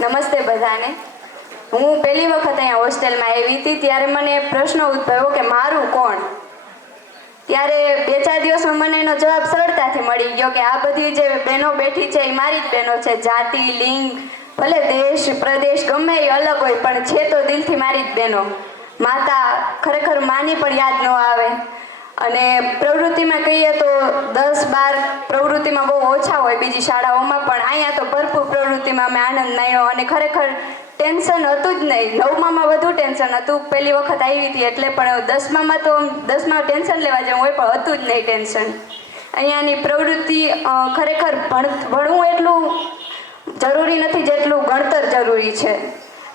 નમસ્તે બધાને। હું પહેલી વખત અહીંયા હોસ્ટેલમાં આવી હતી ત્યારે મને પ્રશ્ન ઉદ્ભવ્યો કે મારું કોણ। ત્યારે 2-4 દિવસમાં મને એનો જવાબ સરળતાથી મળી ગયો કે આ બધી જે બહેનો બેઠી છે એ મારી જ બહેનો છે। જાતિ, લિંગ, ભલે દેશ પ્રદેશ ગમે એ અલગ હોય પણ છે તો દિલથી મારી જ બહેનો। માતા ખરેખર માની પણ યાદ ન આવે। અને પ્રવૃત્તિમાં કહીએ તો 10-12 પ્રવૃત્તિમાં બહુ ઓછા હોય બીજી શાળાઓમાં, પણ અહીંયા તો ભરપૂર પ્રવૃત્તિમાં અમે આનંદ માણ્યો અને ખરેખર ટેન્શન હતું જ નહીં। 9મામાં વધુ ટેન્શન હતું, પહેલી વખત આવી હતી એટલે, પણ 10મામાં તો 10માં ટેન્શન લેવા જેવું હોય પણ હતું જ નહીં ટેન્શન। અહીંયાની પ્રવૃત્તિ ખરેખર ભણવું એટલું જરૂરી નથી જેટલું ગણતર જરૂરી છે।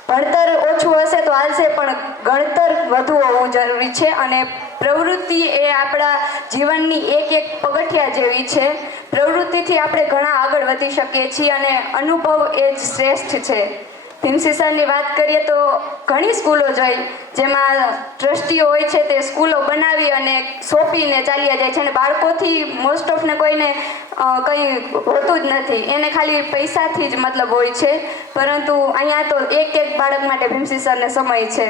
ભણતર ઓછું હશે તો હાલશે પણ ગણતર વધુ હોવું જરૂરી છે। અને પ્રવૃત્તિ એ આપણા જીવનની એક પગથિયા જેવી છે। પ્રવૃત્તિથી આપણે ઘણા આગળ વધી શકીએ છીએ અને અનુભવ એ જ શ્રેષ્ઠ છે। ભીમસી સરની વાત કરીએ તો ઘણી સ્કૂલો જોઈ જેમાં ટ્રસ્ટીઓ હોય છે તે સ્કૂલો બનાવી અને સોંપીને ચાલ્યા જાય છે અને બાળકોથી મોસ્ટ ઓફને કોઈને કંઈ હોતું જ નથી, એને ખાલી પૈસાથી જ મતલબ હોય છે। પરંતુ અહીંયા તો એક બાળક માટે ભીમસી સરને સમય છે।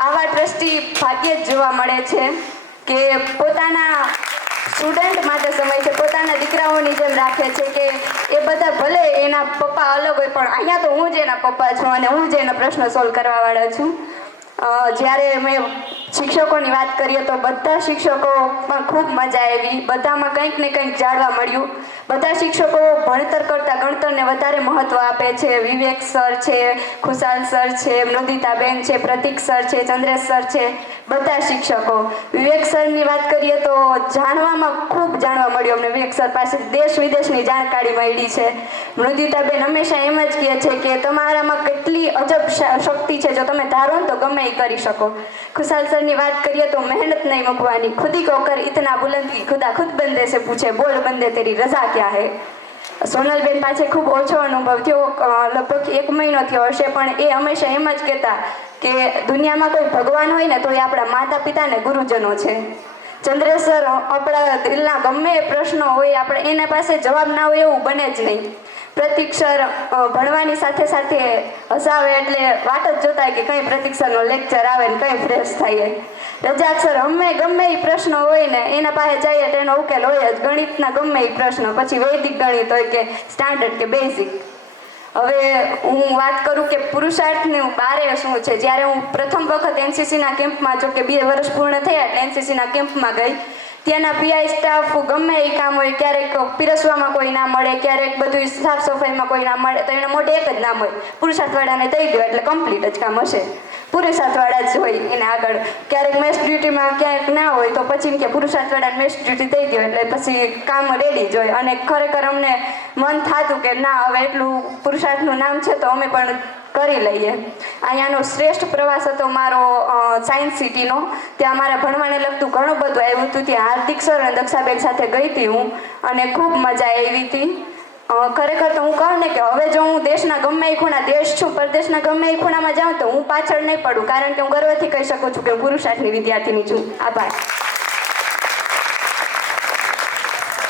આવા ટ્રસ્ટી ભાગ્યે જ જોવા મળે છે કે પોતાના સ્ટુડન્ટ માટે સમય છે, પોતાના દીકરાઓની જેમ રાખે છે કે એ બધા ભલે એના પપ્પા અલગ હોય પણ અહીંયા તો હું જ એના પપ્પા છું અને હું જ એના પ્રશ્નો સોલ્વ કરવાવાળા છું। જ્યારે મેં શિક્ષકોની વાત કરીએ તો બધા શિક્ષકો પણ ખૂબ મજા આવી, બધામાં કંઈક ને કંઈક જાણવા મળ્યું। બધા શિક્ષકો ભણતર કરતાં ગણતરને વધારે મહત્ત્વ આપે છે। વિવેક સર છે, ખુશાલ સર છે, મૃદિતાબેન છે, પ્રતિક સર છે, ચંદ્રેશ સર છે, બધા શિક્ષકો। વિવેક સરની વાત કરીએ તો જાણવામાં ખૂબ જાણવા મળ્યું અમને, વિવેક સર પાસે દેશ વિદેશની જાણકારી મળી છે। મૃદિતાબેન હંમેશા એમ જ કહે છે કે તમારામાં કેટલી અજબ શક્તિ છે, જો તમે ધારો તો ગમે એ કરી શકો। ખુશાલ સરની વાત કરીએ તો મહેનત નહીં મૂકવાની, ખુદી કો કર ઇતના બુલંદ કી ખુદા ખુદ બંદે से पूछे बोल बंदे तेरी रजा क्या है। સોનલબેન પાસે ખૂબ ઓછો અનુભવ થયો, લગભગ 1 મહિનો થયો હશે, પણ એ હંમેશા એમ જ કહેતા કે દુનિયામાં કોઈ ભગવાન હોય ને તો એ આપણા માતા પિતા ને ગુરુજનો છે। ચંદ્રેશ સર આપણા દિલના ગમે એ પ્રશ્નો હોય આપણે એના પાસે જવાબ ના હોય એવું બને જ નહીં। પ્રતિક સર ભણવાની સાથે સાથે હસાવે એટલે વાટ જ જોતા કે કંઈ પ્રતિક સરનો લેક્ચર આવે ને કંઈ ફ્રેશ થાય। રજાક સર ગમે એ પ્રશ્નો હોય ને એના પાસે જઈએ તો એનો ઉકેલ હોય જ, ગણિતના ગમે એ પ્રશ્નો, પછી વૈદિક ગણિત હોય કે સ્ટાન્ડર્ડ કે બેઝિક। હવે હું વાત કરું કે પુરુષાર્થનું બારે શું છે। જ્યારે હું પ્રથમ વખત એનસીસીના કેમ્પમાં, જો કે 2 વર્ષ પૂર્ણ થયા એટલે એનસીસીના કેમ્પમાં ગઈ, ત્યાંના પીઆઈ સ્ટાફ ગમે એ કામ હોય, ક્યારેક પીરસવામાં કોઈ ના મળે, ક્યારેક બધું સાફ સફાઈમાં કોઈ ના મળે તો એના મોઢે એક જ નામ હોય, પુરુષાર્થવાળાને દઈ દો એટલે કમ્પ્લીટ જ કામ હશે, પુરુષાર્થવાળા જ હોય એને આગળ। ક્યારેક મેસ ડ્યુટીમાં ક્યાંક ના હોય તો પછી કે પુરુષાર્થવાળાને મેસ ડ્યુટી દઈ દો એટલે પછી કામ રેડી જ હોય। અને ખરેખર અમને મન થતું કે ના હવે એટલું પુરુષાર્થનું નામ છે તો અમે પણ કરી લઈએ। અહીંયાનો શ્રેષ્ઠ પ્રવાસ હતો મારો સાયન્સ સિટીનો, ત્યાં અમારા ભણવાને લગતું ઘણું બધું આવ્યું હતું। ત્યાં હાર્દિક સર અને દક્ષાબેન સાથે ગઈ હતી હું અને ખૂબ મજા આવી હતી। ખરેખર તો હું કહું ને કે હવે જો હું દેશના ગમે એ ખૂણા, દેશ છું પરદેશના ગમે એ ખૂણામાં જાઉં તો હું પાછળ નહીં પડું, કારણ કે હું ગર્વથી કહી શકું છું કે હું પુરુષાર્થની વિદ્યાર્થીની છું। આભાર।